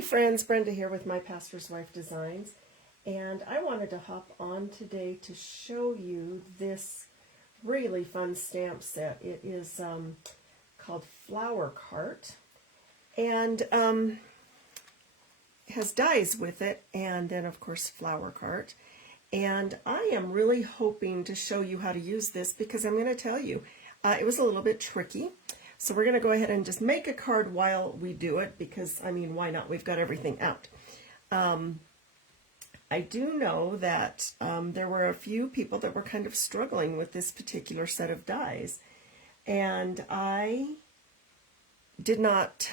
Hi friends, Brenda here with My Pastor's Wife Designs, and I wanted to hop on today to show you this really fun stamp set. It is called Flower Cart, and it has dies with it, and then of course Flower Cart. And I am really hoping to show you how to use this because I'm going to tell you, it was a little bit tricky. So we're going to go ahead and just make a card while we do it because, I mean, why not? We've got everything out. I do know that there were a few people that were kind of struggling with this particular set of dies. And I did not,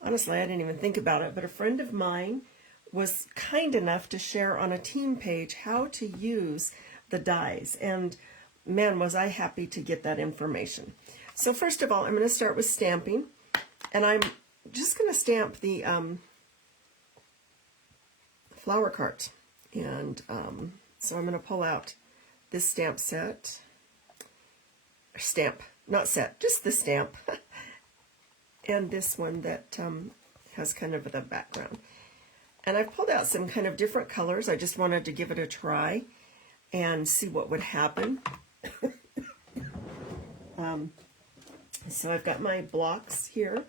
honestly, I didn't even think about it, but a friend of mine was kind enough to share on a team page how to use the dies. And man, was I happy to get that information. So first of all, I'm going to start with stamping, and I'm just going to stamp the flower cart. And so I'm going to pull out this stamp set, not set, just the stamp, and this one that has kind of the background. And I've pulled out some kind of different colors. I just wanted to give it a try and see what would happen. So I've got my blocks here,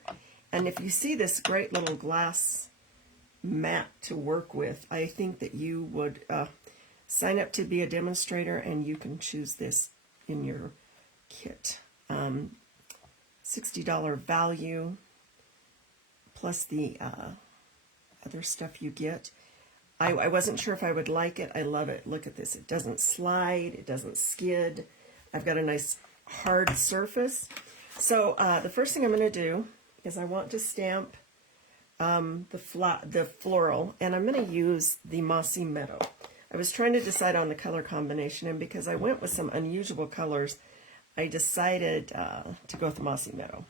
and if you see this great little glass mat to work with, I think that you would sign up to be a demonstrator, and you can choose this in your kit. $60 value plus the other stuff you get. I wasn't sure if I would like it. I love it. Look at this. It doesn't slide. It doesn't skid. I've got a nice hard surface. So the first thing I'm going to do is I want to stamp the floral, and I'm going to use the Mossy Meadow. I was trying to decide on the color combination, and because I went with some unusual colors, I decided to go with the Mossy Meadow.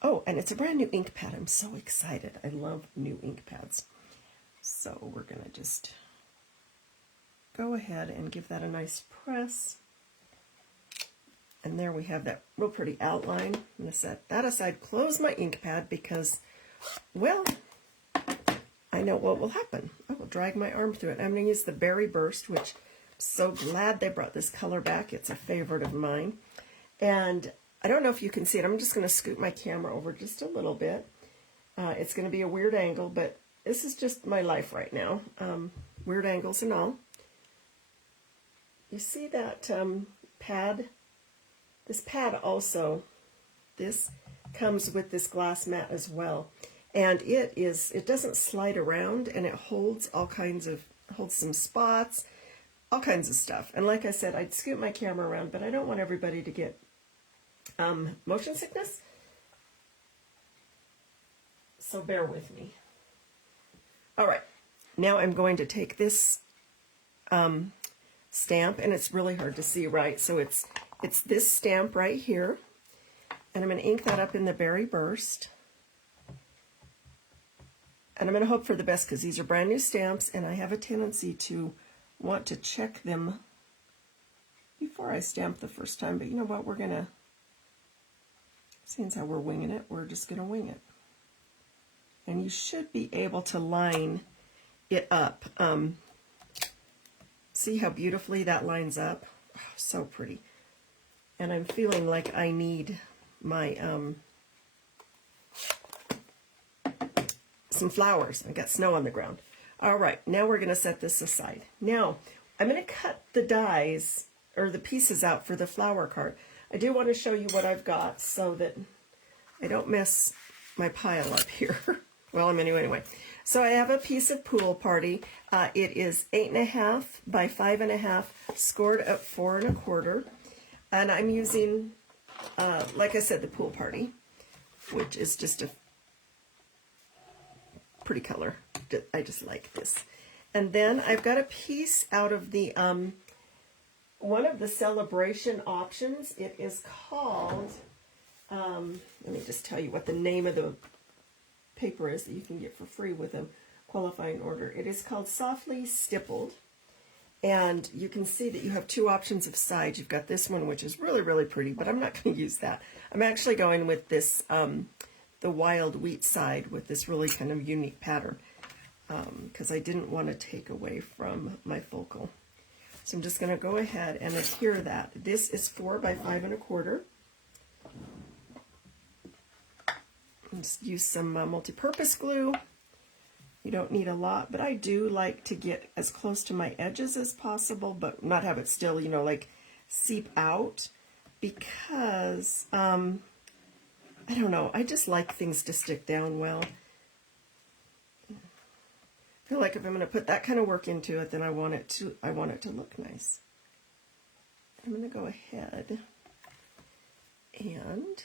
Oh, and it's a brand new ink pad. I'm so excited. I love new ink pads. So we're going to just go ahead and give that a nice press. And there we have that real pretty outline. I'm going to set that aside, close my ink pad because, well, I know what will happen. I will drag my arm through it. I'm going to use the Berry Burst, which I'm so glad they brought this color back. It's a favorite of mine. And I don't know if you can see it. I'm just going to scoot my camera over just a little bit. It's going to be a weird angle, but this is just my life right now. Weird angles and all. You see that pad? This pad also, this comes with this glass mat as well. And it doesn't slide around, and it holds holds some spots, all kinds of stuff. And like I said, I'd scoot my camera around, but I don't want everybody to get motion sickness. So bear with me. All right, now I'm going to take this stamp, and it's really hard to see, right? So it's this stamp right here, and I'm going to ink that up in the Berry Burst. And I'm going to hope for the best because these are brand new stamps, and I have a tendency to want to check them before I stamp the first time. But you know what? We're going to, seeing as how we're winging it, we're just going to wing it. And you should be able to line it up. See how beautifully that lines up? Oh, so pretty. And I'm feeling like I need my some flowers. I got snow on the ground. All right, now we're going to set this aside. Now, I'm going to cut the dies, or the pieces out for the flower cart. I do want to show you what I've got so that I don't mess my pile up here. Well, I'm going to anyway. So I have a piece of Pool Party. It is 8.5 by 5.5, scored at 4 1/4. And I'm using, like I said, the Pool Party, which is just a pretty color. I just like this. And then I've got a piece out of the one of the celebration options. It is called, let me just tell you what the name of the paper is that you can get for free with a qualifying order. It is called Softly Stippled. And you can see that you have two options of sides. You've got this one, which is really, really pretty, but I'm not going to use that. I'm actually going with this the wild wheat side with this really kind of unique pattern, because I didn't want to take away from my focal. So I'm just going to go ahead and adhere that. This is 4 by 5 1/4. Just use some multi-purpose glue. You don't need a lot, but I do like to get as close to my edges as possible, but not have it still, you know, like seep out, because I don't know, I just like things to stick down well. I feel like if I'm going to put that kind of work into it, then I want it to look nice. I'm going to go ahead, and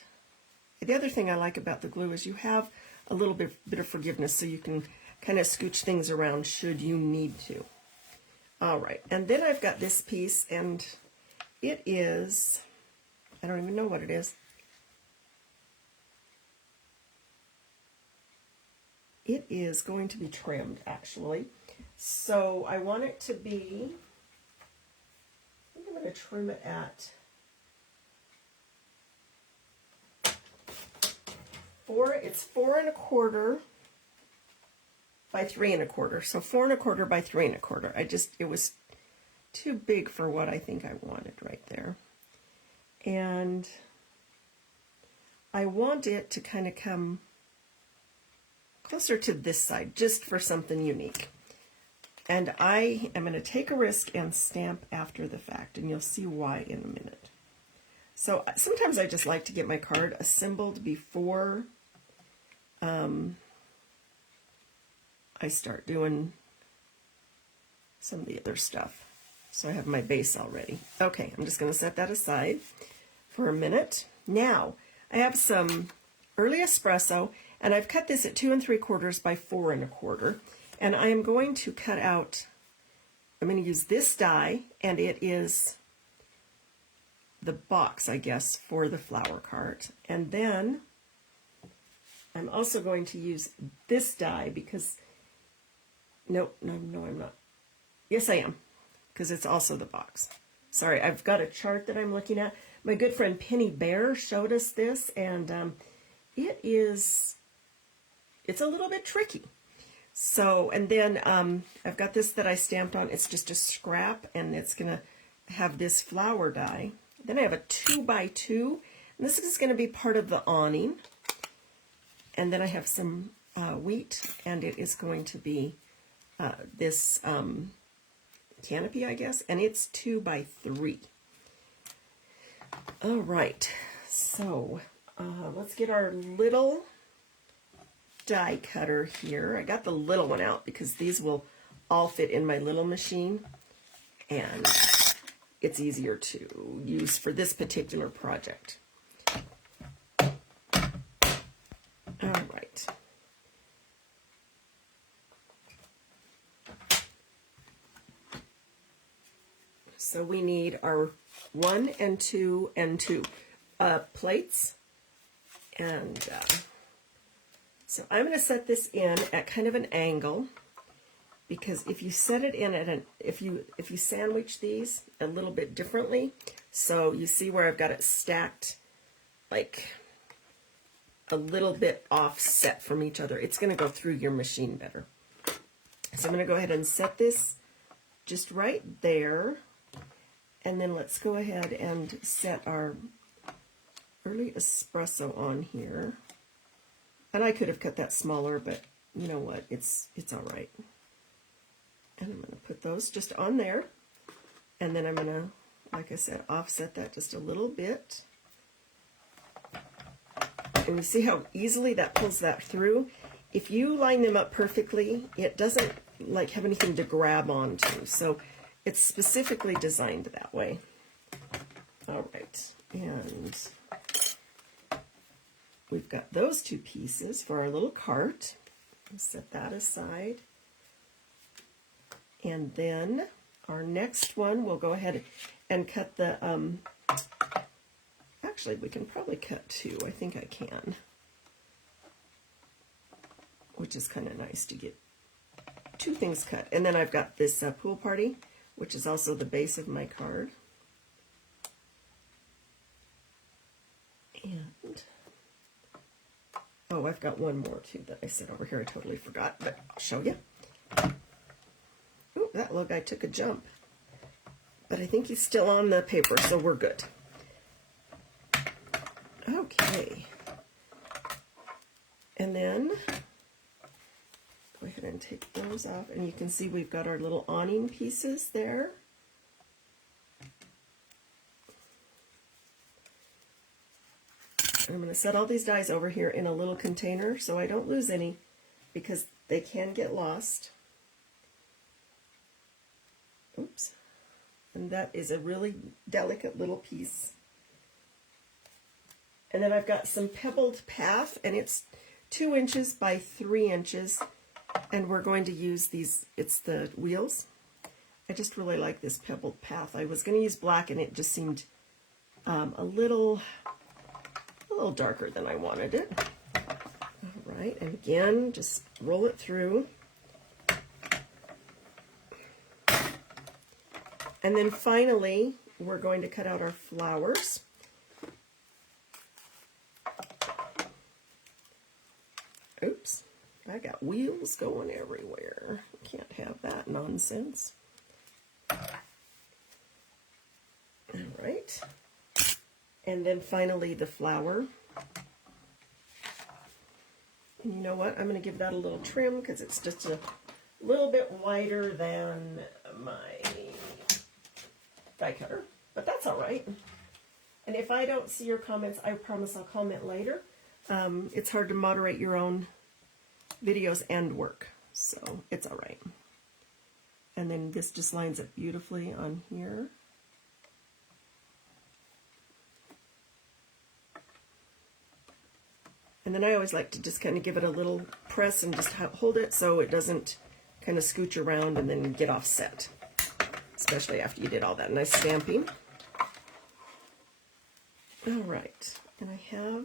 the other thing I like about the glue is you have a little bit of forgiveness, so you can kind of scooch things around should you need to. All right, and then I've got this piece, and it is, I don't even know what it is. It is going to be trimmed, actually. So I want it to be, I think I'm going to trim it at 4, it's 4 1/4 by 3 1/4. So 4 1/4 by 3 1/4. It was too big for what I think I wanted right there. And I want it to kind of come closer to this side, just for something unique. And I am going to take a risk and stamp after the fact, and you'll see why in a minute. So sometimes I just like to get my card assembled before I start doing some of the other stuff. So I have my base already. Okay, I'm just going to set that aside for a minute. Now, I have some early espresso, and I've cut this at 2 3/4 by 4 1/4. And I am going to cut out, I'm going to use this die, and it is the box, I guess, for the flower cart. And then I'm also going to use this die because, no, I'm not. Yes, I am, because it's also the box. Sorry, I've got a chart that I'm looking at. My good friend Penny Bear showed us this, and it's a little bit tricky. So, and then I've got this that I stamped on. It's just a scrap, and it's going to have this flower die. Then I have a 2 by 2, and this is going to be part of the awning. And then I have some wheat, and it is going to be this canopy, I guess, and it's 2 by 3. All right, so let's get our little die cutter here. I got the little one out because these will all fit in my little machine, and it's easier to use for this particular project. All right. So we need our 1 and 2 and 2 plates, and so I'm going to set this in at kind of an angle, because if you set it in at an, if you sandwich these a little bit differently, so you see where I've got it stacked like a little bit offset from each other, it's going to go through your machine better. So I'm going to go ahead and set this just right there, and then let's go ahead and set our early espresso on here. And I could have cut that smaller, but you know what, it's all right. And I'm going to put those just on there, and then I'm going to, like I said, offset that just a little bit. And you see how easily that pulls that through? If you line them up perfectly, it doesn't like have anything to grab onto. So it's specifically designed that way. All right, and we've got those 2 pieces for our little cart. Set that aside. And then our next one, we'll go ahead and cut the, actually we can probably cut 2, I think I can. Which is kind of nice to get 2 things cut. And then I've got this pool party, which is also the base of my card. And Oh, I've got one more too that I said over here. I totally forgot, but I'll show you. Ooh, that little guy took a jump. But I think he's still on the paper, so we're good. Okay. And then go ahead and take those off, and you can see we've got our little awning pieces there. I'm going to set all these dies over here in a little container so I don't lose any, because they can get lost. Oops. And that is a really delicate little piece. And then I've got some pebbled path, and it's 2 inches by 3 inches, and we're going to use these, it's the wheels. I just really like this pebbled path. I was going to use black, and it just seemed a little darker than I wanted it. All right, and again, just roll it through. And then finally, we're going to cut out our flowers. Oops, I got wheels going everywhere. Can't have that nonsense. All right. And then finally the flower. And you know what? I'm going to give that a little trim because it's just a little bit wider than my die cutter, but that's all right. And if I don't see your comments, I promise I'll comment later. It's hard to moderate your own videos and work, so it's all right. And then this just lines up beautifully on here. And then I always like to just kind of give it a little press and just hold it so it doesn't kind of scooch around and then get offset, especially after you did all that nice stamping. All right, and I have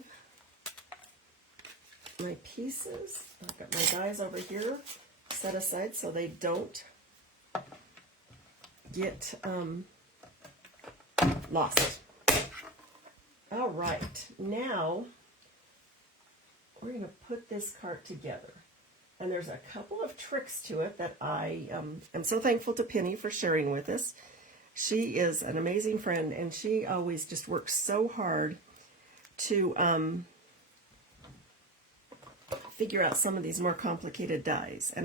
my pieces. I've got my dies over here set aside so they don't get lost. All right, now we're going to put this cart together. And there's a couple of tricks to it that I am so thankful to Penny for sharing with us. She is an amazing friend, and she always just works so hard to figure out some of these more complicated dies. And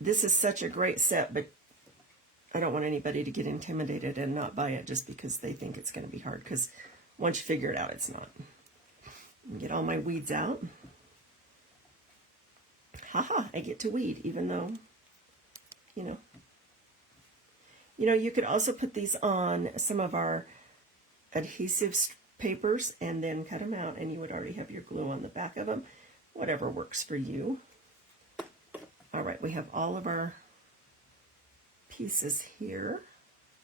this is such a great set, but I don't want anybody to get intimidated and not buy it just because they think it's going to be hard, because once you figure it out, it's not. Get all my weeds out. Haha, I get to weed, even though, you know, you could also put these on some of our adhesive papers and then cut them out, and you would already have your glue on the back of them, whatever works for you. All right, we have all of our pieces here.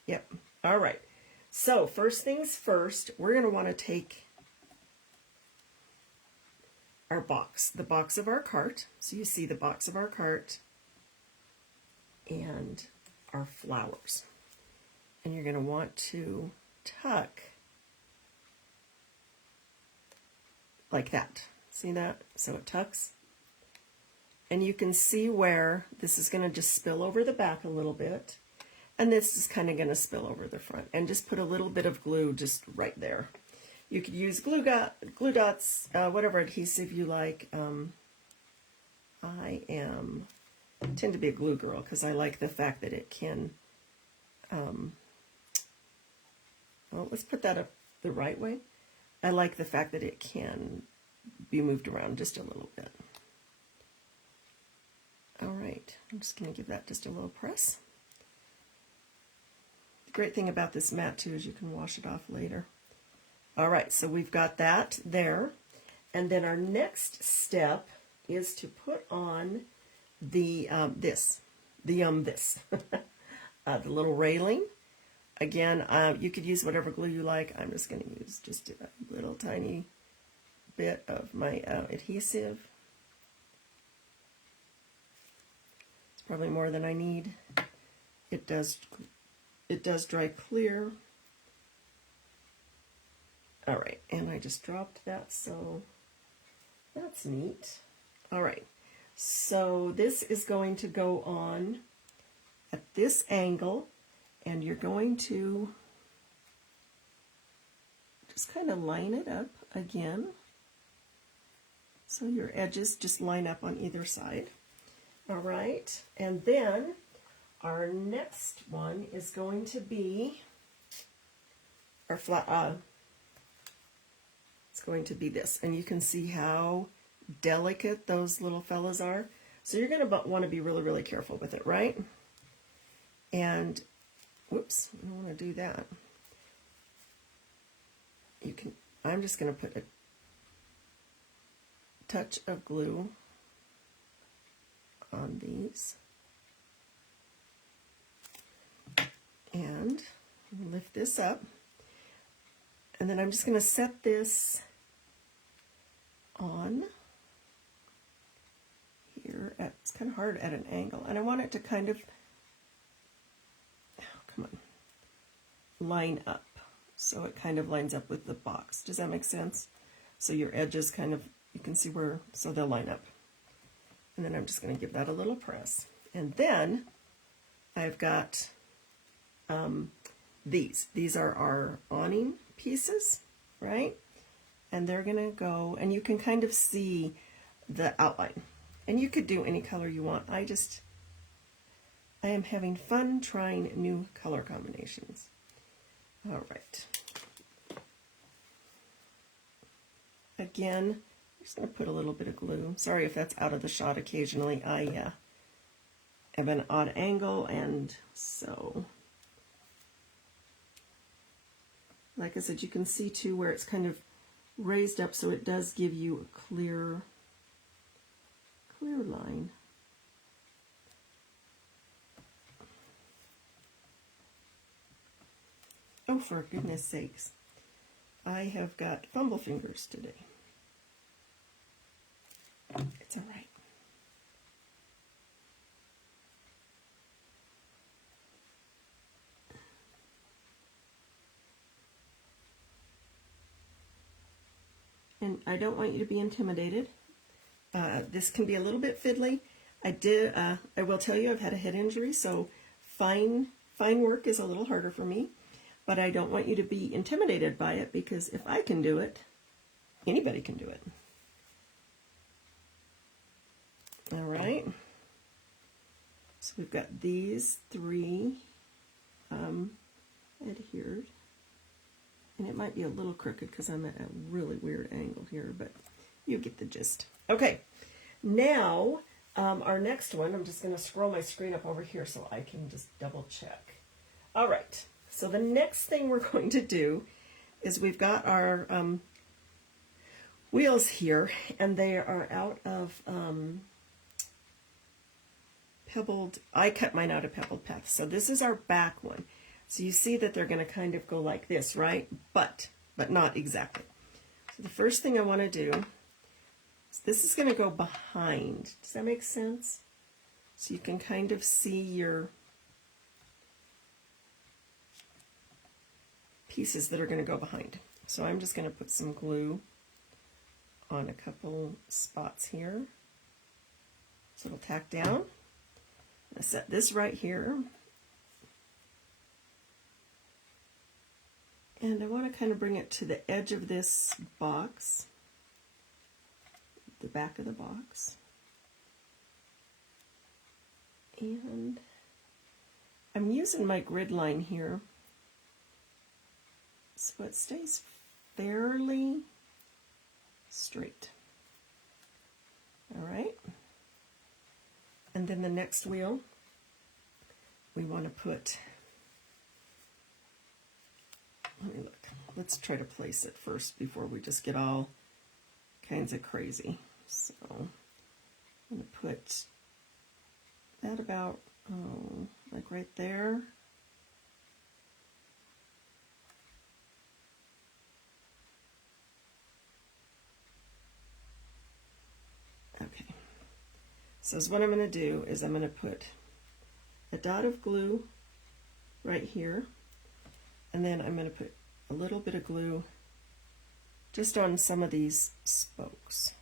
Yep, all right. So first things first, we're going to want to take our box, the box of our cart. So you see the box of our cart and our flowers. And you're going to want to tuck like that. See that? So it tucks. And you can see where this is going to just spill over the back a little bit. And this is kind of going to spill over the front. And just put a little bit of glue just right there. You could use glue dots, whatever adhesive you like. I tend to be a glue girl because I like the fact that it can, well, let's put that up the right way. I like the fact that it can be moved around just a little bit. All right, I'm just going to give that just a little press. The great thing about this mat too is you can wash it off later. All right, so we've got that there. And then our next step is to put on the the little railing. Again, you could use whatever glue you like. I'm just going to use just a little tiny bit of my adhesive. It's probably more than I need. It does dry clear. All right, and I just dropped that so That's neat. All right, so this is going to go on at this angle, and you're going to just kind of line it up again. So your edges just line up on either side. All right, and then our next one is going to be our flat, it's going to be this, and you can see how delicate those little fellas are. So you're going to want to be really, really careful with it, right? And, whoops, I don't want to do that. You can, I'm just going to put a touch of glue on these. And lift this up. And then I'm just going to set this on here. It's kind of hard at an angle. And I want it to kind of, oh, come on, line up. So it kind of lines up with the box. Does that make sense? So your edges kind of, you can see where, so they'll line up. And then I'm just going to give that a little press. And then I've got these. These are our awning pieces, right? And they're going to go, and you can kind of see the outline. And you could do any color you want. I am having fun trying new color combinations. All right. Again, I'm just going to put a little bit of glue. Sorry if that's out of the shot occasionally. I have an odd angle, and so, like I said, you can see too where it's kind of raised up, so it does give you a clear line. Oh, for goodness sakes. I have got fumble fingers today. It's all right. And I don't want you to be intimidated. This can be a little bit fiddly. I will tell you, I've had a head injury, so fine work is a little harder for me. But I don't want you to be intimidated by it, because if I can do it, anybody can do it. All right. So we've got these three adhered. And it might be a little crooked because I'm at a really weird angle here, but you get the gist. Okay, now our next one, I'm just going to scroll my screen up over here so I can just double check. All right, so the next thing we're going to do is we've got our wheels here, and they are out of pebbled, I cut mine out of pebbled path. So this is our back one. So you see that they're going to kind of go like this, right? But not exactly. So the first thing I want to do is this is going to go behind. Does that make sense? So you can kind of see your pieces that are going to go behind. So I'm just going to put some glue on a couple spots here. So it'll tack down. I set this right here. And I want to kind of bring it to the edge of this box, the back of the box. And I'm using my grid line here so it stays fairly straight. All right. And then the next wheel, we want to put, let me look. Let's try to place it first before we just get all kinds of crazy. So I'm going to put that about, like right there. Okay. So what I'm going to do is I'm going to put a dot of glue right here, and then I'm going to put a little bit of glue just on some of these spokes.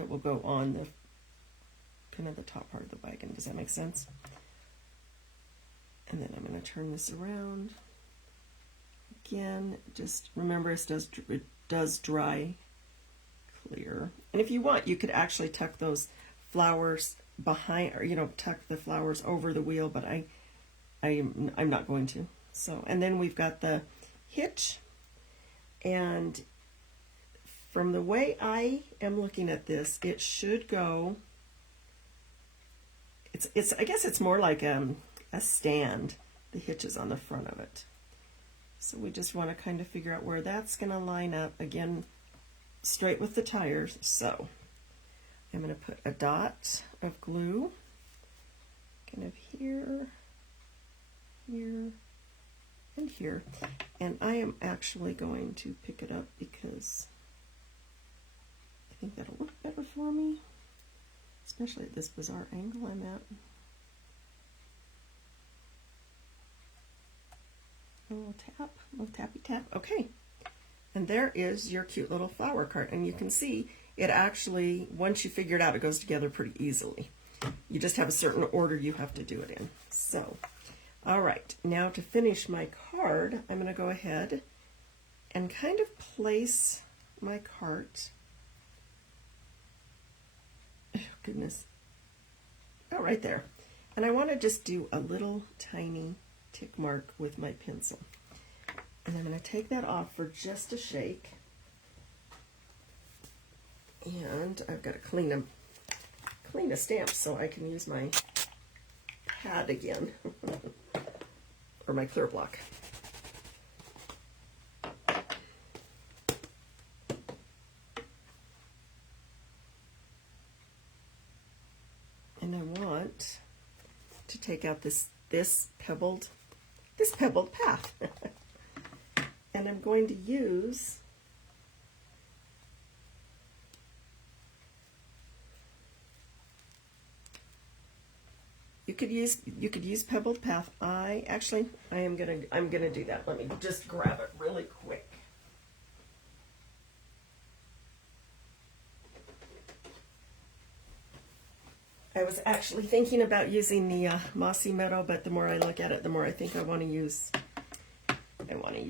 that will go on the kind of the top part of the wagon. Does that make sense? And then I'm going to turn this around. Again, just remember it does dry clear. And if you want, you could actually tuck those flowers behind, or tuck the flowers over the wheel, but I'm not going to. So, and then we've got the hitch, and from the way I am looking at this, it should go. It's I guess it's more like a stand. The hitch is on the front of it. So we just want to kind of figure out where that's going to line up, again, straight with the tires. So I'm going to put a dot of glue kind of here, here, and here. And I am actually going to pick it up because I think that'll look better for me, especially at this bizarre angle I'm at. A little tap, a little tappy tap. Okay, and there is your cute little flower cart, and you can see it actually, once you figure it out, it goes together pretty easily. You just have a certain order you have to do it in. So, all right, now to finish my card, I'm going to go ahead and kind of place my cart. Oh, goodness. Oh, right there. And I want to just do a little tiny tick mark with my pencil. And I'm going to take that off for just a shake. And I've got to clean a stamp so I can use my pad again, or my clear block. And I want to take out this pebbled path. And I'm going to use you could use pebbled path. I'm gonna do that. Let me just grab it really quick. I was actually thinking about using the Mossy Meadow, but the more I look at it, the more I think I want to use I want to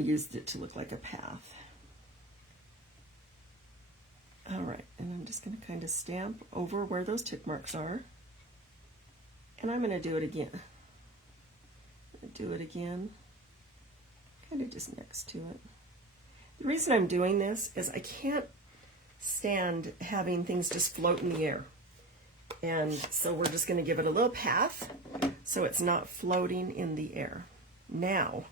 use it to look like a path. All right, and I'm just going to kind of stamp over where those tick marks are, and I'm going to do it again. Kind of just next to it. The reason I'm doing this is I can't stand having things just float in the air. And so we're just going to give it a little path so it's not floating in the air. Now,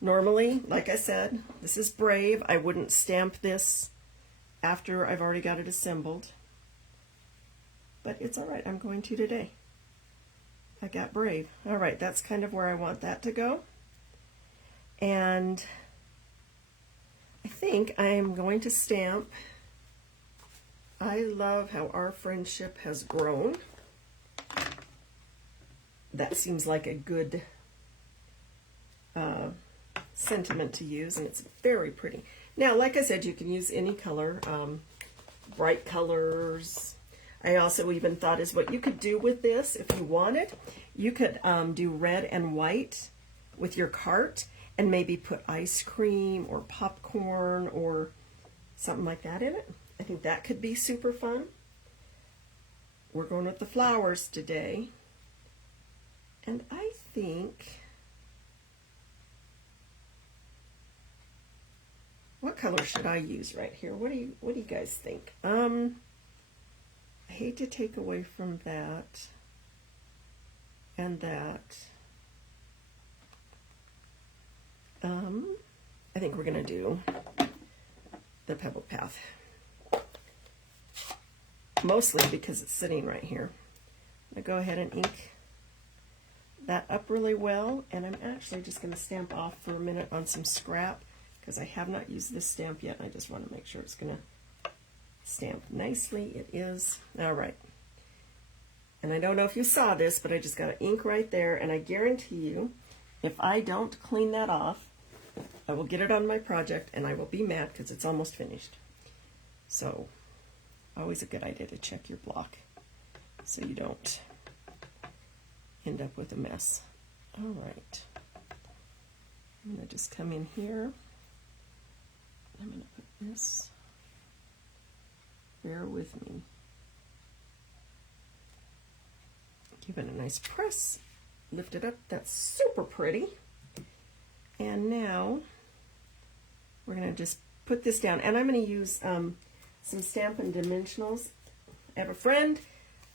normally, like I said, this is brave. I wouldn't stamp this after I've already got it assembled. But it's all right. I'm going to today. I got brave. All right, that's kind of where I want that to go. And I think I am going to stamp I love how our friendship has grown. That seems like a good sentiment to use, and it's very pretty. Now, like I said, you can use any color, bright colors. I also even thought is what you could do with this if you wanted. You could do red and white with your cart and maybe put ice cream or popcorn or something like that in it. I think that could be super fun. We're going with the flowers today. And I think, what color should I use right here? What do you guys think? I hate to take away from that and that. I think we're going to do the pebble path. Mostly because it's sitting right here. I'm going to go ahead and ink that up really well, and I'm actually just going to stamp off for a minute on some scrap because I have not used this stamp yet, and I just want to make sure it's going to stamp nicely. It is. All right. And I don't know if you saw this, but I just got ink right there, and I guarantee you, if I don't clean that off, I will get it on my project and I will be mad because it's almost finished. So, always a good idea to check your block so you don't end up with a mess. All right. I'm going to just come in here. I'm going to put this. Bear with me. Give it a nice press. Lift it up. That's super pretty. And now we're going to just put this down. And I'm going to use some Stampin' Dimensionals. I have a friend,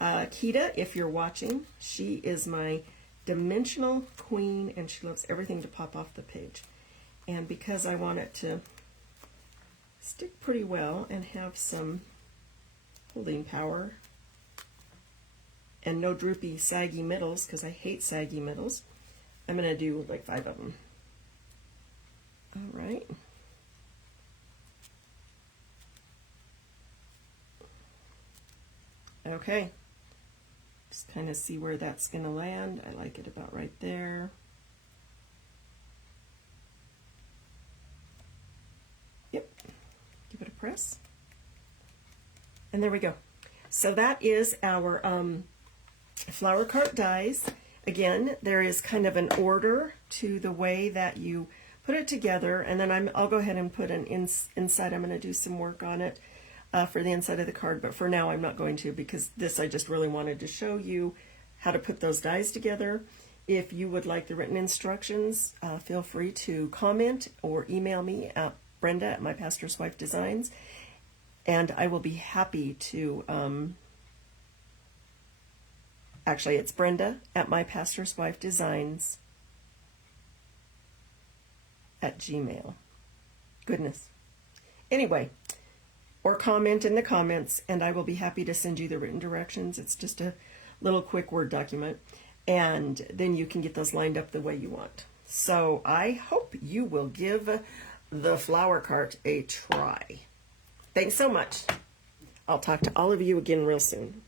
Kita, if you're watching. She is my dimensional queen, and she loves everything to pop off the page. And because I want it to stick pretty well and have some holding power and no droopy, saggy middles, because I hate saggy middles, I'm going to do like 5 of them. All right. Okay. Just kind of see where that's going to land. I like it about right there. Yep. Give it a press. And there we go. So that is our flower cart dies. Again, there is kind of an order to the way that you put it together, and then I'll go ahead and put an inside. I'm going to do some work on it for the inside of the card, but for now I'm not going to, because this I just really wanted to show you how to put those dies together. If you would like the written instructions, feel free to comment or email me at Brenda at My Pastor's Wife Designs, and I will be happy to actually, it's Brenda at My Pastor's Wife Designs at Gmail. Goodness. Anyway, or comment in the comments, and I will be happy to send you the written directions. It's just a little quick Word document, and then you can get those lined up the way you want. So I hope you will give the flower cart a try. Thanks so much. I'll talk to all of you again real soon.